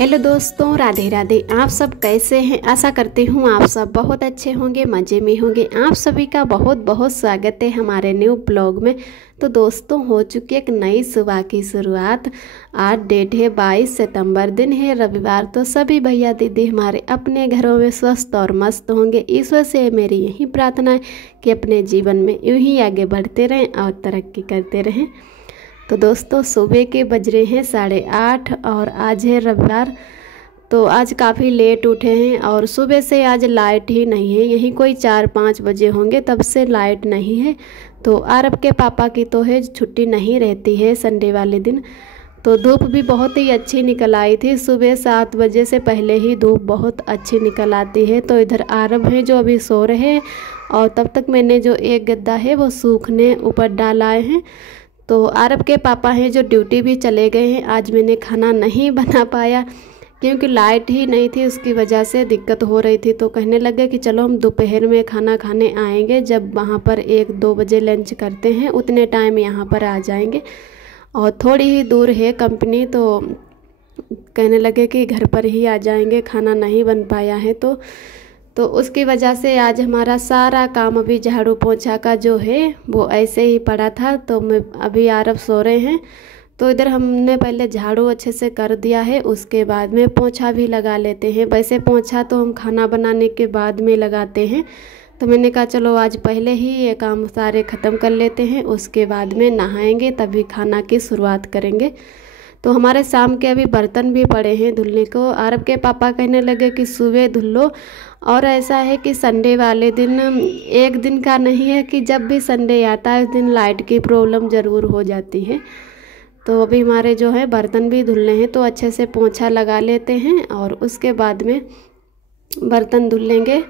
Hello दोस्तों, राधे राधे। आप सब कैसे हैं? आशा करती हूँ आप सब बहुत अच्छे होंगे, मज़े में होंगे। आप सभी का बहुत बहुत स्वागत है हमारे न्यू ब्लॉग में। तो दोस्तों, हो चुकी एक नई सुबह की शुरुआत। आज डेट है 22 सितंबर, दिन है रविवार। तो सभी भैया दीदी हमारे अपने घरों में स्वस्थ और मस्त होंगे। ईश्वर से मेरी यही प्रार्थना है कि अपने जीवन में यूँ ही आगे बढ़ते रहें और तरक्की करते रहें। तो दोस्तों, सुबह के बज रहे हैं 8:30 और आज है रविवार। तो आज काफ़ी लेट उठे हैं और सुबह से आज लाइट ही नहीं है। यहीं कोई 4-5 बजे होंगे, तब से लाइट नहीं है। तो आरब के पापा की तो है छुट्टी नहीं रहती है संडे वाले दिन। तो धूप भी बहुत ही अच्छी निकल आई थी। सुबह 7 बजे से पहले ही धूप बहुत अच्छी निकल आती है। तो इधर आरब हैं जो अभी सो रहे हैं और तब तक मैंने जो एक गद्दा है वो सूखने ऊपर डालाए हैं। तो आरब के पापा हैं जो ड्यूटी भी चले गए हैं। आज मैंने खाना नहीं बना पाया क्योंकि लाइट ही नहीं थी, उसकी वजह से दिक्कत हो रही थी। तो कहने लगे कि चलो हम दोपहर में खाना खाने आएंगे, जब वहाँ पर 1-2 बजे लंच करते हैं उतने टाइम यहाँ पर आ जाएंगे। और थोड़ी ही दूर है कंपनी, तो कहने लगे कि घर पर ही आ जाएंगे, खाना नहीं बन पाया है। तो उसकी वजह से आज हमारा सारा काम, अभी झाड़ू पोंछा का जो है वो ऐसे ही पड़ा था। तो मैं अभी आरब सो रहे हैं तो इधर हमने पहले झाड़ू अच्छे से कर दिया है, उसके बाद में पोंछा भी लगा लेते हैं। वैसे पोंछा तो हम खाना बनाने के बाद में लगाते हैं, तो मैंने कहा चलो आज पहले ही ये काम सारे ख़त्म कर लेते हैं, उसके बाद में नहाएंगे तभी खाना की शुरुआत करेंगे। तो हमारे शाम के अभी बर्तन भी पड़े हैं धुलने को। आरब के पापा कहने लगे कि सुबह धुल लो। और ऐसा है कि संडे वाले दिन एक दिन का नहीं है कि जब भी संडे आता है उस दिन लाइट की प्रॉब्लम ज़रूर हो जाती है। तो अभी हमारे जो है बर्तन भी धुलने हैं, तो अच्छे से पोंछा लगा लेते हैं और उसके बाद में बर्तन धुल लेंगे।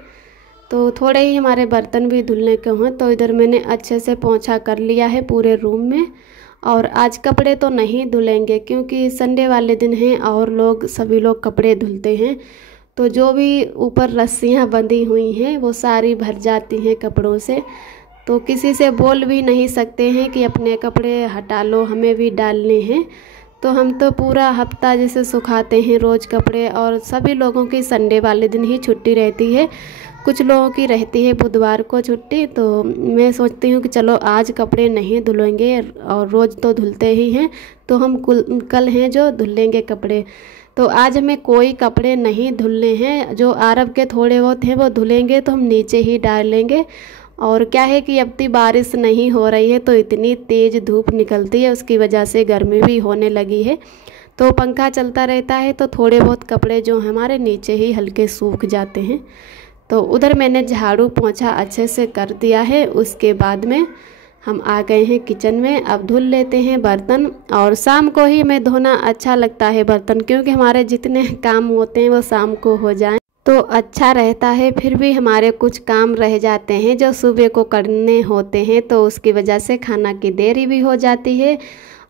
तो थोड़े ही हमारे बर्तन भी धुलने के हैं। तो इधर मैंने अच्छे से पोंछा कर लिया है पूरे रूम में। और आज कपड़े तो नहीं धुलेंगे क्योंकि संडे वाले दिन हैं और सभी लोग कपड़े धुलते हैं। तो जो भी ऊपर रस्सियाँ बंधी हुई हैं वो सारी भर जाती हैं कपड़ों से। तो किसी से बोल भी नहीं सकते हैं कि अपने कपड़े हटा लो, हमें भी डालने हैं। तो हम तो पूरा हफ्ता जैसे सुखाते हैं रोज़ कपड़े। और सभी लोगों की संडे वाले दिन ही छुट्टी रहती है, कुछ लोगों की रहती है बुधवार को छुट्टी। तो मैं सोचती हूँ कि चलो आज कपड़े नहीं धुलेंगे और रोज़ तो धुलते ही हैं, तो हम कल हैं जो धुल लेंगे कपड़े। तो आज हमें कोई कपड़े नहीं धुलने हैं, जो आरब के थोड़े बहुत हैं वो धुलेंगे तो हम नीचे ही डालेंगे। और क्या है कि अब बारिश नहीं हो रही है तो इतनी तेज़ धूप निकलती है, उसकी वजह से गर्मी भी होने लगी है। तो पंखा चलता रहता है तो थोड़े बहुत कपड़े जो हमारे नीचे ही हल्के सूख जाते हैं। तो उधर मैंने झाड़ू पोंछा अच्छे से कर दिया है। उसके बाद में हम आ गए हैं किचन में। अब धुल लेते हैं बर्तन। और शाम को ही मैं धोना अच्छा लगता है बर्तन, क्योंकि हमारे जितने काम होते हैं वो शाम को हो जाएं तो अच्छा रहता है। फिर भी हमारे कुछ काम रह जाते हैं जो सुबह को करने होते हैं, तो उसकी वजह से खाना की देरी भी हो जाती है।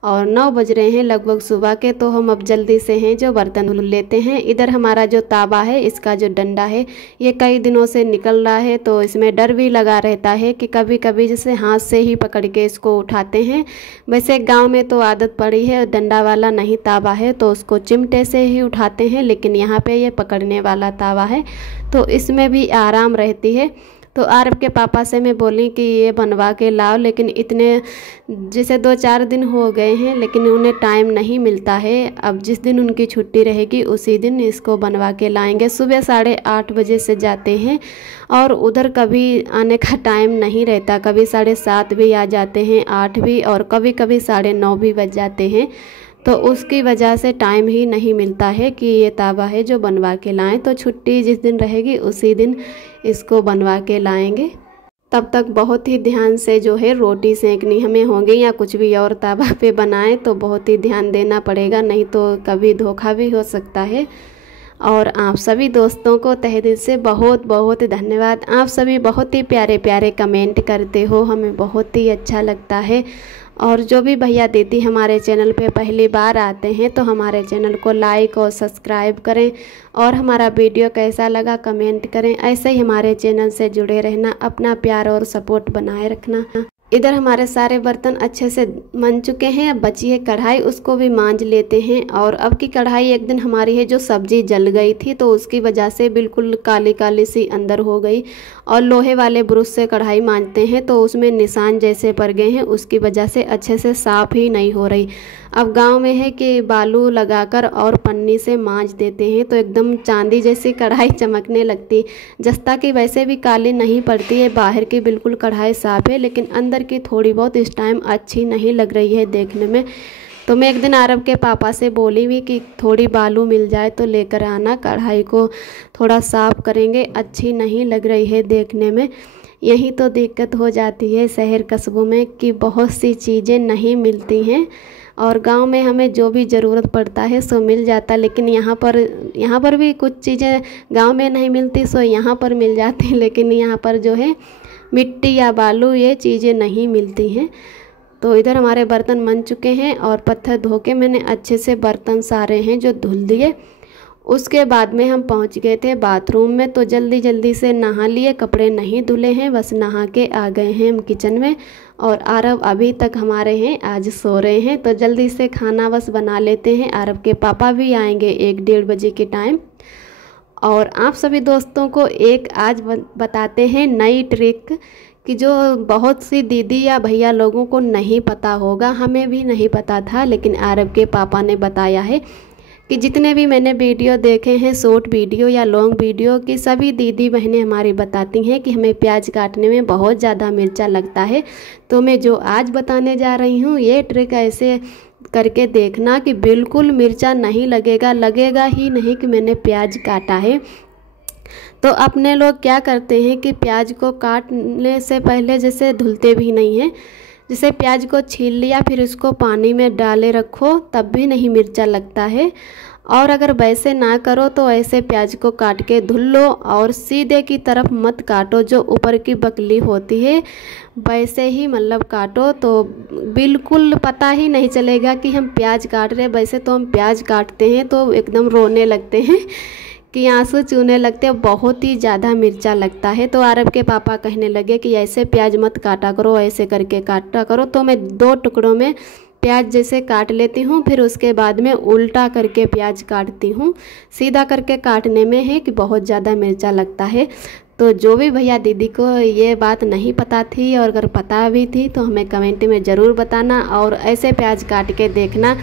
और 9 बज रहे हैं लगभग सुबह के, तो हम अब जल्दी से हैं जो बर्तन धुल लेते हैं। इधर हमारा जो तावा है, इसका जो डंडा है ये कई दिनों से निकल रहा है, तो इसमें डर भी लगा रहता है कि कभी कभी जैसे हाथ से ही पकड़ के इसको उठाते हैं। वैसे गांव में तो आदत पड़ी है, डंडा वाला नहीं तावा है तो उसको चिमटे से ही उठाते हैं, लेकिन यहाँ पर ये पकड़ने वाला तावा है तो इसमें भी आराम रहती है। तो आरब के पापा से मैं बोली कि ये बनवा के लाओ, लेकिन इतने जैसे 2-4 दिन हो गए हैं लेकिन उन्हें टाइम नहीं मिलता है। अब जिस दिन उनकी छुट्टी रहेगी उसी दिन इसको बनवा के लाएंगे। सुबह 8:30 बजे से जाते हैं और उधर कभी आने का टाइम नहीं रहता, कभी 7:30 भी आ जाते हैं, 8 भी, और कभी कभी 9:30 भी बज जाते हैं। तो उसकी वजह से टाइम ही नहीं मिलता है कि ये तावा है जो बनवा के लाएं। तो छुट्टी जिस दिन रहेगी उसी दिन इसको बनवा के लाएंगे। तब तक बहुत ही ध्यान से जो है रोटी सेंकनी हमें होगी, या कुछ भी और तावा पे बनाएं तो बहुत ही ध्यान देना पड़ेगा, नहीं तो कभी धोखा भी हो सकता है। और आप सभी दोस्तों को तहे दिल से बहुत बहुत धन्यवाद। आप सभी बहुत ही प्यारे प्यारे कमेंट करते हो, हमें बहुत ही अच्छा लगता है। और जो भी भैया दीदी हमारे चैनल पे पहली बार आते हैं तो हमारे चैनल को लाइक और सब्सक्राइब करें, और हमारा वीडियो कैसा लगा कमेंट करें। ऐसे ही हमारे चैनल से जुड़े रहना, अपना प्यार और सपोर्ट बनाए रखना। इधर हमारे सारे बर्तन अच्छे से मन चुके हैं। अब बची है कढ़ाई, उसको भी मांज लेते हैं। और अब की कढ़ाई एक दिन हमारी है जो सब्जी जल गई थी तो उसकी वजह से बिल्कुल काली काली सी अंदर हो गई। और लोहे वाले ब्रश से कढ़ाई मांजते हैं तो उसमें निशान जैसे पड़ गए हैं, उसकी वजह से अच्छे से साफ़ ही नहीं हो रही। अब गांव में है कि बालू लगाकर और पन्नी से मांज देते हैं तो एकदम चांदी जैसी कढ़ाई चमकने लगती। जस्ता की वैसे भी काली नहीं पड़ती है, बाहर की बिल्कुल कढ़ाई साफ़ है, लेकिन अंदर की थोड़ी बहुत इस टाइम अच्छी नहीं लग रही है देखने में। तो मैं एक दिन आरब के पापा से बोली हुई कि थोड़ी बालू मिल जाए तो लेकर आना, कढ़ाई को थोड़ा साफ़ करेंगे, अच्छी नहीं लग रही है देखने में। यही तो दिक्कत हो जाती है शहर कस्बों में कि बहुत सी चीज़ें नहीं मिलती हैं और गांव में हमें जो भी ज़रूरत पड़ता है सो मिल जाता, लेकिन यहाँ पर भी कुछ चीज़ें गांव में नहीं मिलती सो यहाँ पर मिल जाती, लेकिन यहाँ पर जो है मिट्टी या बालू ये चीज़ें नहीं मिलती हैं। तो इधर हमारे बर्तन बन चुके हैं और पत्थर धो के मैंने अच्छे से बर्तन सारे हैं जो धुल दिए। उसके बाद में हम पहुंच गए थे बाथरूम में, तो जल्दी जल्दी से नहा लिए, कपड़े नहीं धुले हैं, बस नहा के आ गए हैं हम किचन में। और आरब अभी तक हमारे हैं आज सो रहे हैं, तो जल्दी से खाना बस बना लेते हैं। आरब के पापा भी आएंगे 1-1:30 बजे के टाइम। और आप सभी दोस्तों को एक आज बताते हैं नई ट्रिक कि जो बहुत सी दीदी या भैया लोगों को नहीं पता होगा, हमें भी नहीं पता था, लेकिन आरब के पापा ने बताया है कि जितने भी मैंने वीडियो देखे हैं, शॉर्ट वीडियो या लॉन्ग वीडियो की, सभी दीदी बहनें हमारी बताती हैं कि हमें प्याज काटने में बहुत ज़्यादा मिर्चा लगता है। तो मैं जो आज बताने जा रही हूँ ये ट्रिक ऐसे करके देखना कि बिल्कुल मिर्चा नहीं लगेगा, लगेगा ही नहीं कि मैंने प्याज काटा है। तो अपने लोग क्या करते हैं कि प्याज को काटने से पहले जैसे धुलते भी नहीं हैं, जैसे प्याज को छील लिया फिर उसको पानी में डाले रखो तब भी नहीं मिर्चा लगता है। और अगर वैसे ना करो तो ऐसे प्याज को काट के धुल लो और सीधे की तरफ मत काटो, जो ऊपर की बकली होती है वैसे ही मतलब काटो, तो बिल्कुल पता ही नहीं चलेगा कि हम प्याज काट रहे हैं। वैसे तो हम प्याज काटते हैं तो एकदम रोने लगते हैं कि आंसू चूने लगते हैं, बहुत ही ज़्यादा मिर्चा लगता है। तो आरब के पापा कहने लगे कि ऐसे प्याज मत काटा करो, ऐसे करके काटा करो। तो मैं 2 टुकड़ों में प्याज जैसे काट लेती हूँ, फिर उसके बाद में उल्टा करके प्याज काटती हूँ। सीधा करके काटने में है कि बहुत ज़्यादा मिर्चा लगता है। तो जो भी भैया दीदी को ये बात नहीं पता थी और अगर पता भी थी तो हमें कमेंट में ज़रूर बताना और ऐसे प्याज काट के देखना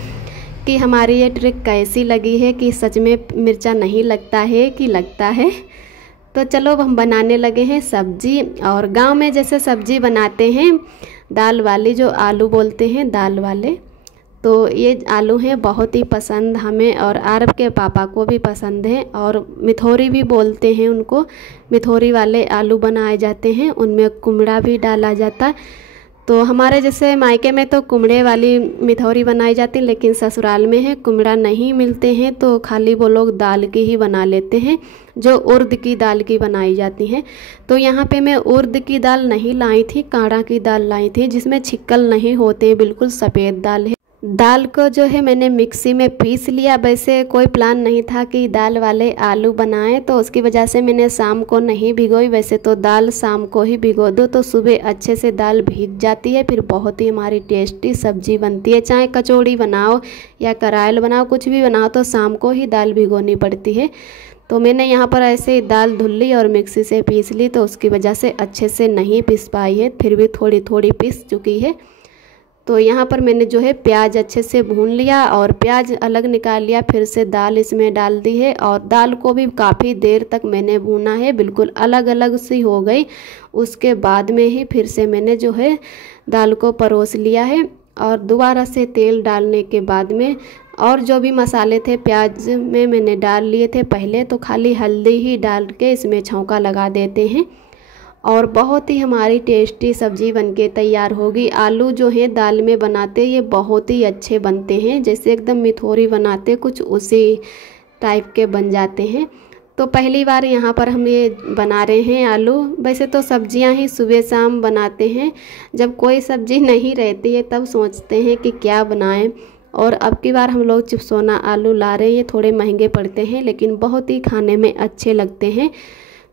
कि हमारी ये ट्रिक कैसी लगी है, कि सच में मिर्चा नहीं लगता है कि लगता है। तो चलो अब हम बनाने लगे हैं सब्जी। और गांव में जैसे सब्जी बनाते हैं दाल वाली, जो आलू बोलते हैं दाल वाले, तो ये आलू हैं बहुत ही पसंद हमें और आरब के पापा को भी पसंद है। और मिथौरी भी बोलते हैं उनको, मिथौरी वाले आलू बनाए जाते हैं, उनमें कुमड़ा भी डाला जाता। तो हमारे जैसे मायके में तो कुमड़े वाली मिथौरी बनाई जाती, लेकिन ससुराल में है कुमड़ा नहीं मिलते हैं तो खाली वो लोग दाल की ही बना लेते हैं, जो उर्द की दाल की बनाई जाती हैं। तो यहाँ पे मैं उर्द की दाल नहीं लाई थी, काढ़ा की दाल लाई थी जिसमें छिक्कल नहीं होते, बिल्कुल सफ़ेद दाल है। दाल को जो है मैंने मिक्सी में पीस लिया। वैसे कोई प्लान नहीं था कि दाल वाले आलू बनाएं, तो उसकी वजह से मैंने शाम को नहीं भिगोई। वैसे तो दाल शाम को ही भिगो दो तो सुबह अच्छे से दाल भीग जाती है, फिर बहुत ही हमारी टेस्टी सब्जी बनती है। चाहे कचौड़ी बनाओ या करायल बनाओ, कुछ भी बनाओ तो शाम को ही दाल भिगोनी पड़ती है। तो मैंने यहाँ पर ऐसे दाल धुल ली और मिक्सी से पीस ली, तो उसकी वजह से अच्छे से नहीं पीस पाई है, फिर भी थोड़ी थोड़ी पीस चुकी है। तो यहाँ पर मैंने जो है प्याज अच्छे से भून लिया और प्याज अलग निकाल लिया, फिर से दाल इसमें डाल दी है और दाल को भी काफ़ी देर तक मैंने भूना है, बिल्कुल अलग अलग सी हो गई। उसके बाद में ही फिर से मैंने जो है दाल को परोस लिया है और दोबारा से तेल डालने के बाद में और जो भी मसाले थे प्याज में मैंने डाल लिए थे पहले, तो खाली हल्दी ही डाल के इसमें छौंका लगा देते हैं और बहुत ही हमारी टेस्टी सब्जी बनके तैयार होगी। आलू जो है दाल में बनाते ये बहुत ही अच्छे बनते हैं, जैसे एकदम मिथौरी बनाते कुछ उसी टाइप के बन जाते हैं। तो पहली बार यहाँ पर हम ये बना रहे हैं आलू। वैसे तो सब्जियाँ ही सुबह शाम बनाते हैं, जब कोई सब्जी नहीं रहती है तब सोचते हैं कि क्या बनाएं। और अब की बार हम लोग चिप्सोना आलू ला रहे हैं, ये थोड़े महंगे पड़ते हैं लेकिन बहुत ही खाने में अच्छे लगते हैं।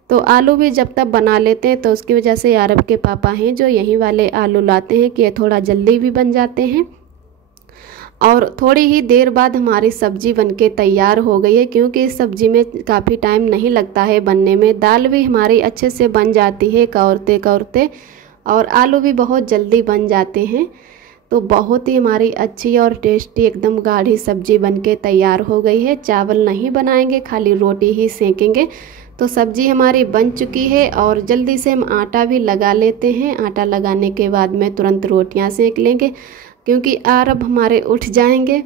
तो आलू भी जब तक बना लेते हैं, तो उसकी वजह से आरब के पापा हैं जो यही वाले आलू लाते हैं कि ये थोड़ा जल्दी भी बन जाते हैं। और थोड़ी ही देर बाद हमारी सब्ज़ी बनके तैयार हो गई है, क्योंकि इस सब्ज़ी में काफ़ी टाइम नहीं लगता है बनने में। दाल भी हमारी अच्छे से बन जाती है कौरते कौरते, और आलू भी बहुत जल्दी बन जाते हैं। तो बहुत ही हमारी अच्छी और टेस्टी एकदम गाढ़ी सब्ज़ी बनके तैयार हो गई है। चावल नहीं बनाएंगे, खाली रोटी ही सेकेंगे। तो सब्ज़ी हमारी बन चुकी है और जल्दी से हम आटा भी लगा लेते हैं। आटा लगाने के बाद में तुरंत रोटियां सेक लेंगे, क्योंकि आरब हमारे उठ जाएंगे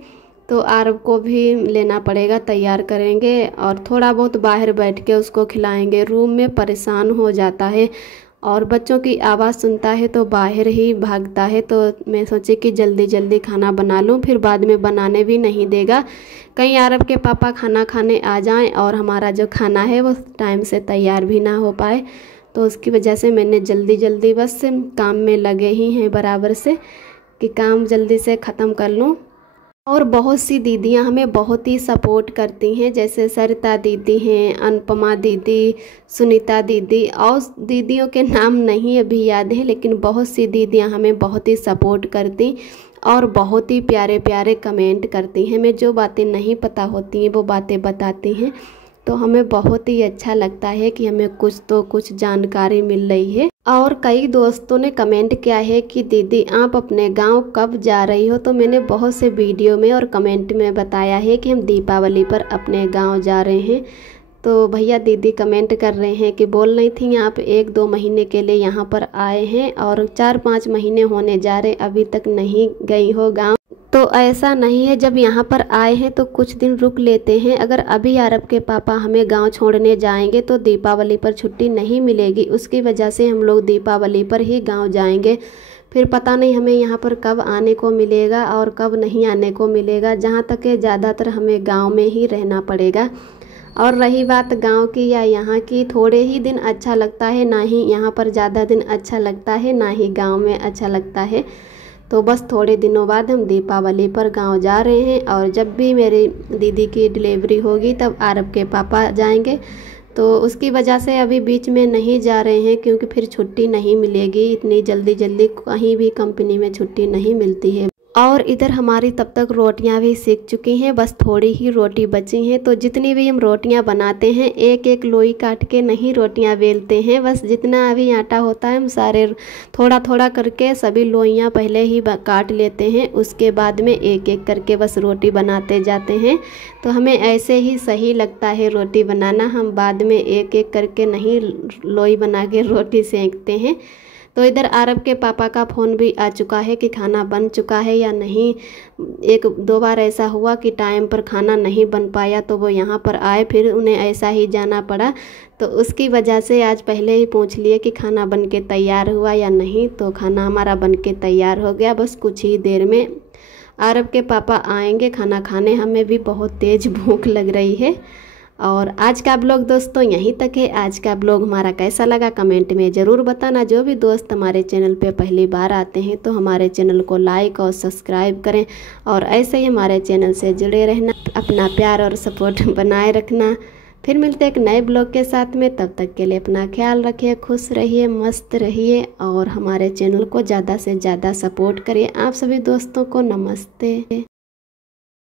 तो आरब को भी लेना पड़ेगा, तैयार करेंगे और थोड़ा बहुत बाहर बैठ के उसको खिलाएंगे। रूम में परेशान हो जाता है और बच्चों की आवाज़ सुनता है तो बाहर ही भागता है। तो मैं सोची कि जल्दी जल्दी खाना बना लूँ, फिर बाद में बनाने भी नहीं देगा। कहीं आरब के पापा खाना खाने आ जाएं और हमारा जो खाना है वो टाइम से तैयार भी ना हो पाए। तो उसकी वजह से मैंने जल्दी जल्दी बस काम में लगे ही हैं बराबर से कि काम जल्दी से ख़त्म कर लूँ। और बहुत सी दीदियां हमें बहुत ही सपोर्ट करती हैं, जैसे सरिता दीदी हैं, अनुपमा दीदी, सुनीता दीदी, और दीदियों के नाम नहीं अभी याद है, लेकिन बहुत सी दीदियां हमें बहुत ही सपोर्ट करती और बहुत ही प्यारे प्यारे कमेंट करती हैं। हमें जो बातें नहीं पता होती हैं वो बातें बताती हैं, तो हमें बहुत ही अच्छा लगता है कि हमें कुछ तो कुछ जानकारी मिल रही है। और कई दोस्तों ने कमेंट किया है कि दीदी आप अपने गांव कब जा रही हो। तो मैंने बहुत से वीडियो में और कमेंट में बताया है कि हम दीपावली पर अपने गांव जा रहे हैं। तो भैया दीदी कमेंट कर रहे हैं कि बोल रही थी आप 1-2 महीने के लिए यहाँ पर आए हैं और 4-5 महीने होने जा रहे, अभी तक नहीं गई हो गाँव। तो ऐसा नहीं है, जब यहाँ पर आए हैं तो कुछ दिन रुक लेते हैं। अगर अभी आरब के पापा हमें गांव छोड़ने जाएंगे तो दीपावली पर छुट्टी नहीं मिलेगी, उसकी वजह से हम लोग दीपावली पर ही गांव जाएंगे। फिर पता नहीं हमें यहाँ पर कब आने को मिलेगा और कब नहीं आने को मिलेगा। जहाँ तक है ज़्यादातर हमें गाँव में ही रहना पड़ेगा। और रही बात गांव की या यहाँ की, थोड़े ही दिन अच्छा लगता है, ना ही यहाँ पर ज़्यादा दिन अच्छा लगता है, ना ही गाँव में अच्छा लगता है। तो बस थोड़े दिनों बाद हम दीपावली पर गांव जा रहे हैं, और जब भी मेरी दीदी की डिलीवरी होगी तब आरब के पापा जाएंगे। तो उसकी वजह से अभी बीच में नहीं जा रहे हैं, क्योंकि फिर छुट्टी नहीं मिलेगी इतनी जल्दी जल्दी, कहीं भी कंपनी में छुट्टी नहीं मिलती है। और इधर हमारी तब तक रोटियां भी सीख चुकी हैं, बस थोड़ी ही रोटी बची हैं। तो जितनी भी हम रोटियां बनाते हैं एक एक लोई काट के नहीं रोटियां बेलते हैं, बस जितना अभी आटा होता है हम सारे थोड़ा थोड़ा करके सभी लोइयां पहले ही काट लेते हैं, उसके बाद में एक एक करके बस रोटी बनाते जाते हैं। तो हमें ऐसे ही सही लगता है रोटी बनाना, हम बाद में एक एक करके नहीं लोई बना के रोटी सेंकते हैं। तो इधर आरब के पापा का फ़ोन भी आ चुका है कि खाना बन चुका है या नहीं। 1-2 बार ऐसा हुआ कि टाइम पर खाना नहीं बन पाया, तो वो यहाँ पर आए, फिर उन्हें ऐसा ही जाना पड़ा। तो उसकी वजह से आज पहले ही पूछ लिए कि खाना बन के तैयार हुआ या नहीं। तो खाना हमारा बन के तैयार हो गया, बस कुछ ही देर में आरब के पापा आएंगे खाना खाने। हमें भी बहुत तेज़ भूख लग रही है। और आज का ब्लॉग दोस्तों यहीं तक है। आज का ब्लॉग हमारा कैसा लगा कमेंट में ज़रूर बताना। जो भी दोस्त हमारे चैनल पे पहली बार आते हैं तो हमारे चैनल को लाइक और सब्सक्राइब करें, और ऐसे ही हमारे चैनल से जुड़े रहना, अपना प्यार और सपोर्ट बनाए रखना। फिर मिलते हैं एक नए ब्लॉग के साथ में, तब तक के लिए अपना ख्याल रखिए, खुश रहिए, मस्त रहिए, और हमारे चैनल को ज़्यादा से ज़्यादा सपोर्ट करिए। आप सभी दोस्तों को नमस्ते।